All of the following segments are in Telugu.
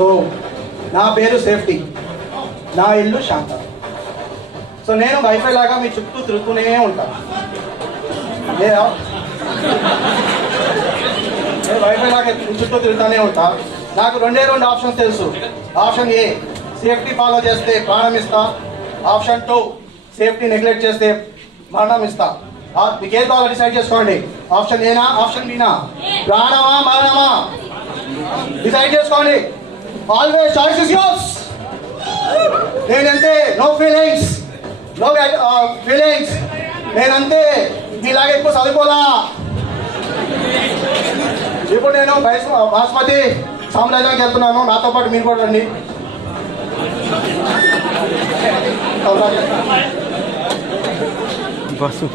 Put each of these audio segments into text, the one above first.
సో నా పేరు సేఫ్టీ, నా ఇల్లు శాంత. సో నేను వైఫై లాగా మీ చుట్టూ తిరుగుతూనే ఉంటాను. లేదా నేను వైఫై లాగా మీ చుట్టూ తిరుగుతూనే ఉంటా. నాకు రెండే రెండు ఆప్షన్స్ తెలుసు. ఆప్షన్ ఏ, సేఫ్టీ ఫాలో చేస్తే ప్రాణం ఇస్తా. ఆప్షన్ 2, సేఫ్టీ నెగ్లెక్ట్ చేస్తే మరణం ఇస్తా. మీకేం కావాలో డిసైడ్ చేసుకోండి. ఆప్షన్ ఏనా, ఆప్షన్ బీనా? ప్రాణమా మరణమా? డిసైడ్ చేసుకోండి. Always choice is yours. నేనంతే, నో ఫీలింగ్స్, నో ఫీలింగ్స్. నేనంతే, మీలాగా ఎక్కువ చదువుకోలా. ఇప్పుడు నేను బాస్మతి సామ్రాజ్యానికి వెళ్తున్నాను. నాతో పాటు మీరు కూడా రండి. బస్సు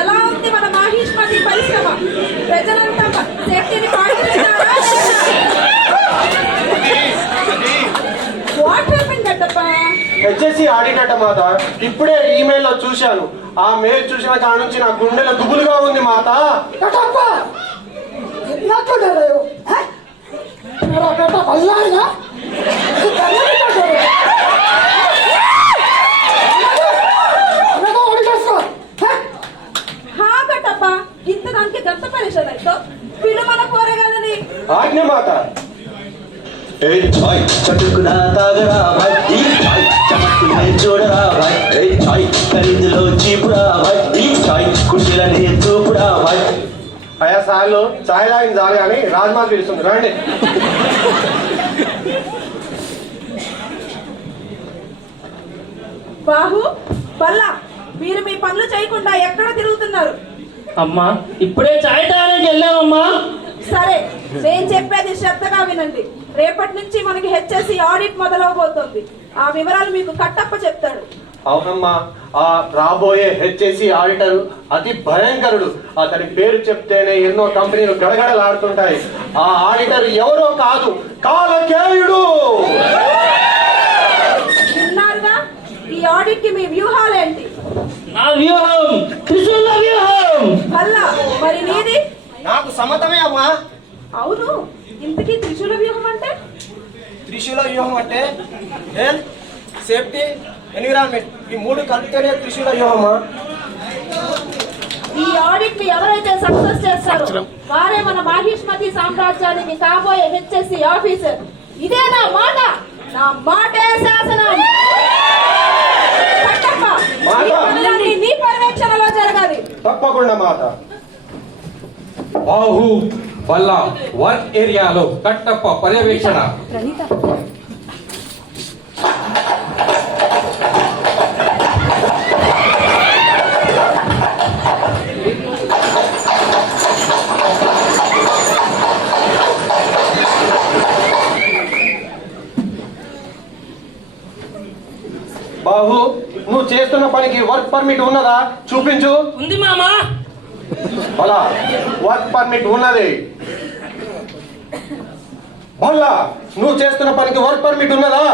ఎలా ఉంది మన మాహిష్మతి పరిశ్రమ? ప్రజలంతా సేఫ్టీని పాటిస్తున్నారా? What happened Kattappa? HSC audit అట మాత. ఇప్పుడే ఈమెయిల్ లో చూశాను. ఆ మెయిల్ చూసిన కాడ నుంచి నా గుండెల దుబ్బులుగా ఉంది మాత. ఇంతదానికి గంత పరిషత్ అయితే వీళ్ళు మన పోరగాలని ఆజ్ఞ మాత. చటుకునా తాగరా భాయ్, ఈ చాయ్ చమక్కునే చూడరా భాయ్, ఏ చాయ్ ఖరీదులో చీపురా భాయ్, ఈ చాయ్ కుషిలనే చూపురా భాయ్. అయ్యా సార్లు చాయ్ తాగింది చాలు కానీ రాజ్మా పిలుస్తుంది రండి. బాహు పల్లా, మీరు మీ పనులు చేయకుండా ఎక్కడ తిరుగుతున్నారు? అమ్మా ఇప్పుడే చాయ్ తాగడానికి వెళ్ళామమ్మా. సరే, నేను చెప్పేది శ్రద్ధగా వినండి. రేపటి నుంచి మనకి హెచ్ఎస్సి ఆడిట్ మొదలవబోతోంది. ఆ వివరాలు మీకు కట్టప్ప చెప్తాడు. అవునమ్మా, ఆ రాబోయే హెచ్ఎస్సి ఆడిటర్ అతి భయంకరుడు. అతని పేరు చెప్తేనే ఎన్నో కంపెనీలు గడగడలాడుతుంటాయి. ఆ ఆడిటర్ ఎవరో కాదు, కాలకేయుడు. విన్నారుగా, ఈ ఆడిట్ కి మీ వ్యూహాలేంటి? నా వ్యూహం త్రిశూల వ్యూహం. అల్లా, మరి నీది? నాకు సమ్మతమే అమ్మా. అవును, ఇంతకీ త్రిశూల వ్యూహం అంటే? త్రిశూల వ్యూహం అంటే హెల్త్, సేఫ్టీ, ఎన్విరాన్మెంట్, ఈ మూడు కలిపితేనే త్రిశూల వ్యూహమా. ఈ ఆడిట్ ని ఎవరైతే సక్సెస్ చేస్తారో వారే మన మాహిష్మతి సామ్రాజ్యానికి కాబోయే హెచ్ఎస్సి ఆఫీసర్. ఇదే నా మాట, నా మాటే శాసనం. నీ పర్యవేక్షణలో జరగాలి. తప్పకుండా మాత. బాహు వల్ల వర్క్ ఏరియాలో కట్టప్ప పర్యవేక్షణ. బాహు, నువ్వు చేస్తున్న పనికి వర్క్ పర్మిట్ ఉన్నదా? చూపించు. ఉంది మామా. అలా వర్క్ పర్మిట్ ఉన్నది. మళ్ళా నువ్వు చేస్తున్న పనికి వర్క్ పర్మిట్ ఉన్నదా?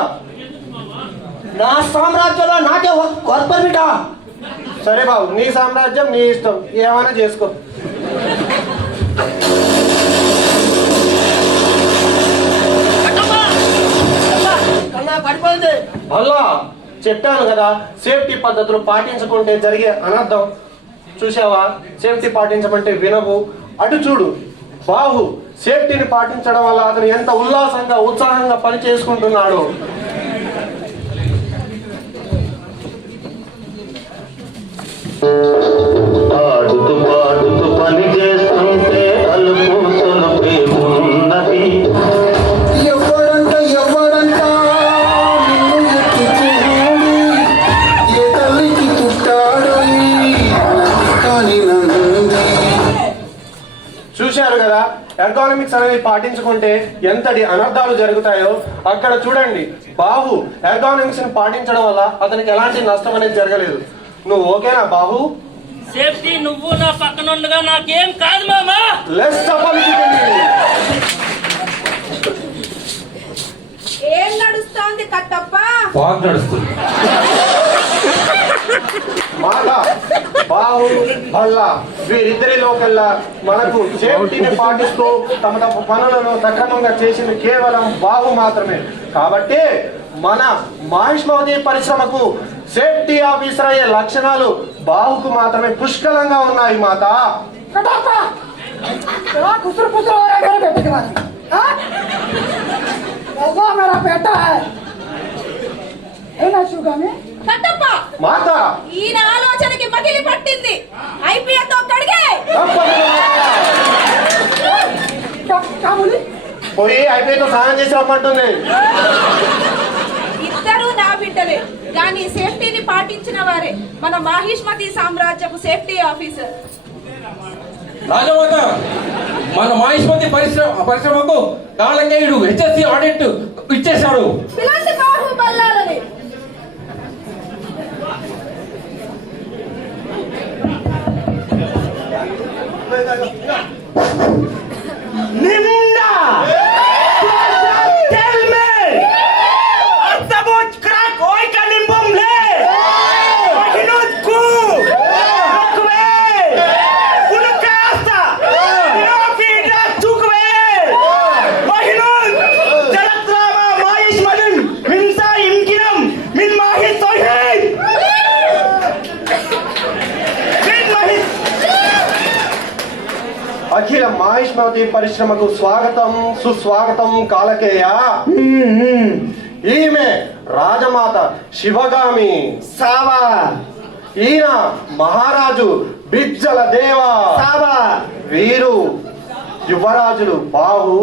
నా సామ్రాజ్యంలో నాకే వర్క్ పర్మిటా? సరే బాబు, నీ సామ్రాజ్యం, నీ ఇష్టం, ఏమైనా చేసుకో. పడిపోయింది. అల్లా చెప్పాను కదా, సేఫ్టీ పద్ధతులు పాటించకుంటే జరిగే అనర్థం. చూసావా, సేఫ్టీ పాటించమంటే వినవు. అటు చూడు, బాహు సేఫ్టీని పాటించడం వల్ల అతను ఎంత ఉల్లాసంగా ఉత్సాహంగా పని చేసుకుంటున్నాడు. పాడుతూ పాడుతూ పని చేస్తుంటే అలుపు సొలుపే ఉన్నది. చూశారు కదా, ఎర్గానమిక్స్ అనేది పాటించుకుంటే ఎంతటి అనర్థాలు జరుగుతాయో. అక్కడ చూడండి, బాహు ఎర్గానమిక్స్ ని పాటించడం వల్ల అతనికి ఎలాంటి నష్టం అనేది జరగలేదు. నువ్వు ఓకేనా బాహు? సేఫ్టీ నువ్వు నా పక్కన ఉండగా నాకేం కాదు మామా. లెస్ ఏం నడుస్తోంది కట్టప్ప? ఫాగ్ నడుస్తుంది. మాట బాహు భల్లా వీరిద్దరిలో కల్లా మనకు సేఫ్టీని పాటిస్తూ తమ తమ పనులను సక్రమంగా చేసింది కేవలం బాహు మాత్రమే. కాబట్టి మన మహిష్మతి పరిశ్రమకు సేఫ్టీ ఆఫీసర్ అయ్యే లక్షణాలు బాహుకు మాత్రమే పుష్కలంగా ఉన్నాయి. మాత मेरा बेटा है కట్టప్ప, మాత ఈయన ఆలోచనకి మకిలి పట్టింది. ఐపీఎల్ తో కడిగే क्या बोली పోయి అయిపోయితో సహాయం చేసి రమ్మంటుంది. ఇద్దరు నా బిడ్డలే, కానీ సేఫ్టీని పాటించిన వారే మన మాహిష్మతి సామ్రాజ్యపు సేఫ్టీ ఆఫీసర్. రాజమాత, మన మహిష్మతి పరిశ్రమకు కాలకేయుడు హెచ్ఎస్సి ఆడిట్ ఇచ్చేశాడు. ఇలాంటి బాహు బల్లాలని నిండా అఖిల మహిష్మతి పరిశ్రమకు స్వాగతం సుస్వాగతం కాలకేయ. ఈమె రాజమాత శివగామి సావా ఈయన మహారాజు బిజ్జల దేవ సావా వీరు యువరాజులు బాహు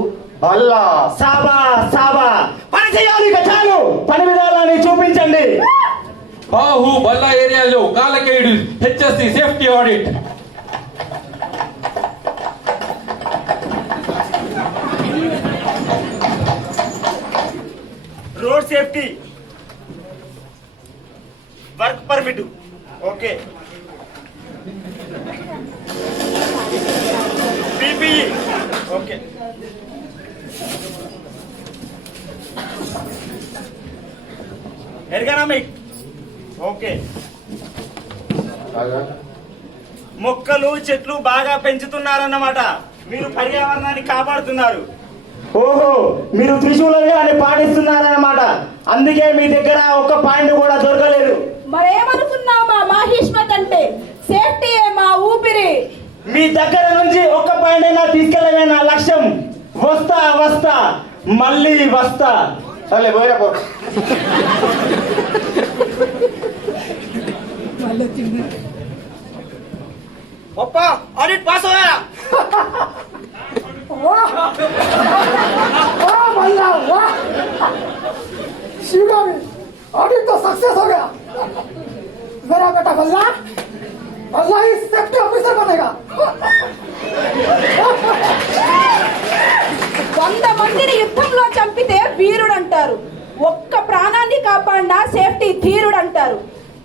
భల్లా. సావా సావా పని చేయాలి. చాలు, పని విధానాన్ని చూపించండి. బాహు బల్లా ఏరియాలో కాలకేయుడు HSC safety audit. Road safety work permit okay. PPE okay. Ergonomic okay. మొక్కలు చెట్లు బాగా పెంచుతున్నారన్నమాట. మీరు పర్యావరణాన్ని కాపాడుతున్నారు. ఓహో, మీరు త్రిశూలని పాటిస్తున్నారన్నమాట. అందుకే మీ దగ్గర ఒక్క పాయింట్ కూడా దొరకలేదు. మరేమనుకున్నావు మా మాహిష్మత్ అంటే? సేఫ్టీయే మా ఊపిరి. మీ దగ్గర నుంచి ఒక్క పాయింట్ అయినా తీసుకెళ్ళమే నా లక్ష్యం. వస్తా వస్తా మళ్ళీ వస్తా. సర్లే పోయిరా పో. पप्पा ऑडिट पास होया। वाह वाह भैया वाह, शिवगामी ऑडिट तो सक्सेस हो गया। मेरा बेटा भल्ला भल्ला ही सेफ्टी ऑफिसर बनेगा। 100 మందిని యుద్ధంలో చంపితే వీరుడు అంటారు, ఒక్క ప్రాణాన్ని కాపాడినా సేఫ్టీ ధీరుడు అంటారు.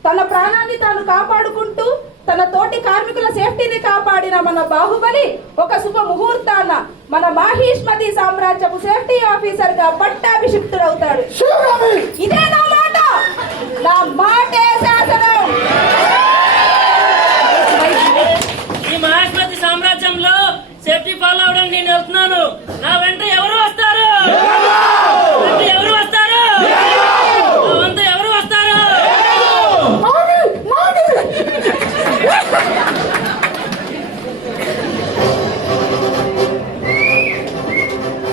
తన ప్రాణాన్ని తాను కాపాడుకుంటూ తన తోటి కార్మికుల సేఫ్టీని కాపాడిన మన బాహుబలి ఒక శుభ ముహూర్తాన మన మాహిష్మతి సామ్రాజ్యపు సేఫ్టీ ఆఫీసర్ గా పట్టాభిషిక్తుడవుతాడు. ఇదే నా మాట, నా మాటే శాసనం. ఈ మాహిష్మతి సామ్రాజ్యంలో సేఫ్టీ ఫాలో అవడం నేను వెళ్తున్నాను. నా వెంట ఎవరు వస్తారు? ఎవరు వస్తారు? నా వెంట ఎవరు వస్తారు?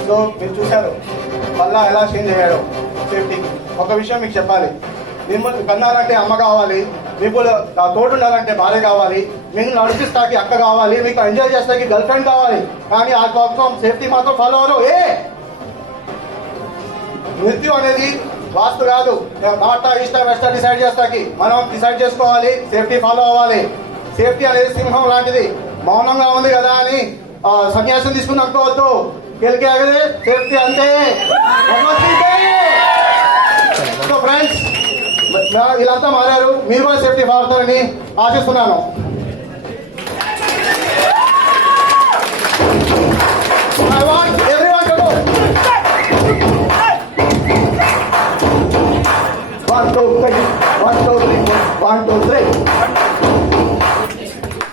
సో మీరు చూశారు మళ్ళా ఎలా చేంజ్ అయ్యాడో సేఫ్టీకి. ఒక విషయం మీకు చెప్పాలి, మిమ్మల్ని కన్నారంటే అమ్మ కావాలి, మీకు తోడు ఉండాలంటే భార్య కావాలి, మీకు నడిపిస్తాకి అక్క కావాలి, మీకు ఎంజాయ్ చేస్తాకి గర్ల్ ఫ్రెండ్ కావాలి. కానీ ఆ కోసం సేఫ్టీ మాత్రం ఫాలో అవరు. మృత్యు అనేది వాస్తు కాదు, మాట ఇష్టం వెస్ట్ డిసైడ్ చేస్తాకి మనం డిసైడ్ చేసుకోవాలి, సేఫ్టీ ఫాలో అవ్వాలి. సేఫ్టీ అనేది సింహం లాంటిది, మౌనంగా ఉంది కదా అని సన్యాసం తీసుకుని అనుకోవద్దు గెలికే ఆగదే సేఫ్టీ అంతే సో ఫ్రెండ్స్ వీళ్ళంతా మారారు మీరు కూడా సేఫ్టీ వాడతారని ఆశిస్తున్నాను I want everyone to go. 1, 2, 3. 1, 2, 3. 1, 2, 3.